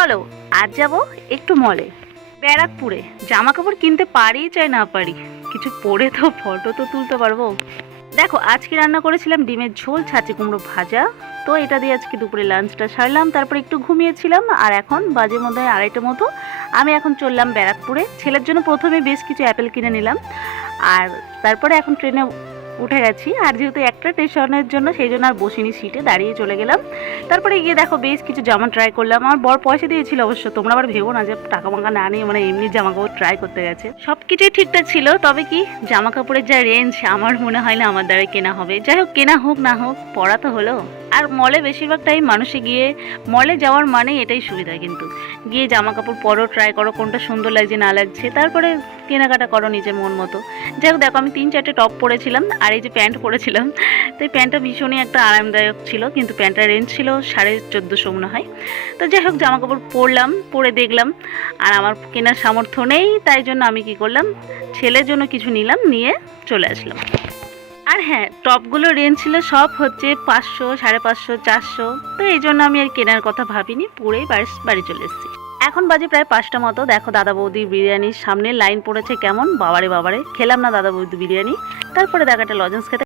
চলো আজ যাব একটু মলে, ব্যারাকপুরে। জামা কাপড় কিনতে পারি চাই না পারি, কিছু পরে তো ফটো তো তুলতে পারবো। দেখো আজকে রান্না করেছিলাম ডিমের ঝোল, ছাঁচি কুমড়ো ভাজা। তো এটা দিয়ে আজকে দুপুরে লাঞ্চটা সারলাম, তারপরে একটু ঘুমিয়েছিলাম। আর এখন বাজে মধ্যে 2:30 মতো। আমি এখন চললাম ব্যারাকপুরে। ছেলের জন্য প্রথমে বেশ কিছু অ্যাপেল কিনে নিলাম, আর তারপরে এখন ট্রেনে উঠে গেছি। আর যেহেতু একটা স্টেশনের জন্য, সেই জন্য আর বসিনি, সিটে দাঁড়িয়ে চলে গেলাম। তারপরে গিয়ে দেখো বেশ কিছু জামা ট্রাই করলাম। আমার বর পয়সা দিয়েছিল অবশ্য, তোমরা আবার ভেবো না যে টাকা মাকা না নিয়ে মানে এমনি জামা কাপড় ট্রাই করতে গেছে। সব কিছুই ঠিকঠাক ছিল, তবে কি জামা কাপড়ের যা রেঞ্জ আমার মনে হয় না আমার দ্বারা কেনা হবে। যাই হোক, কেনা হোক না হোক, পড়া তো হলো। আর মলে বেশিরভাগ টাইম মানুষে গিয়ে, মলে যাওয়ার মানে এটাই সুবিধা, কিন্তু গিয়ে জামা কাপড় পরো, ট্রাই করো কোনটা সুন্দর লাগছে না লাগছে, তারপরে কেনাকাটা করো নিজের মন মতো। যাই হোক, দেখো আমি 3-4টে টপ পরেছিলাম আর এই যে প্যান্ট পরেছিলাম। তো এই প্যান্টটা ভীষণই একটা আরামদায়ক ছিল, কিন্তু প্যান্টটার রেঞ্জ ছিল 1450 মনে হয়। তো যাই হোক, জামা কাপড় পরলাম, পরে দেখলাম আর আমার কেনার সামর্থ্য নেই, তাই জন্য আমি কি করলাম, ছেলের জন্য কিছু নিলাম, নিয়ে চলে আসলাম। আর হ্যাঁ, টপগুলোর রেঞ্জ ছিল সব হচ্ছে 500, 550, 400। তো এই জন্য আমি আর কেনার কথা ভাবিনি, পরেই বাড়ি চলে এসেছি। এখন বাজে প্রায় 5টা মতো। দেখো দাদা বৌদির বিরিয়ানির সামনে লাইন পড়েছে কেমন, বাবারে বাবারে। খেলাম না দাদা বৌদি বিরিয়ানি, তারপরে দেখা একটা লজেন্স খেতে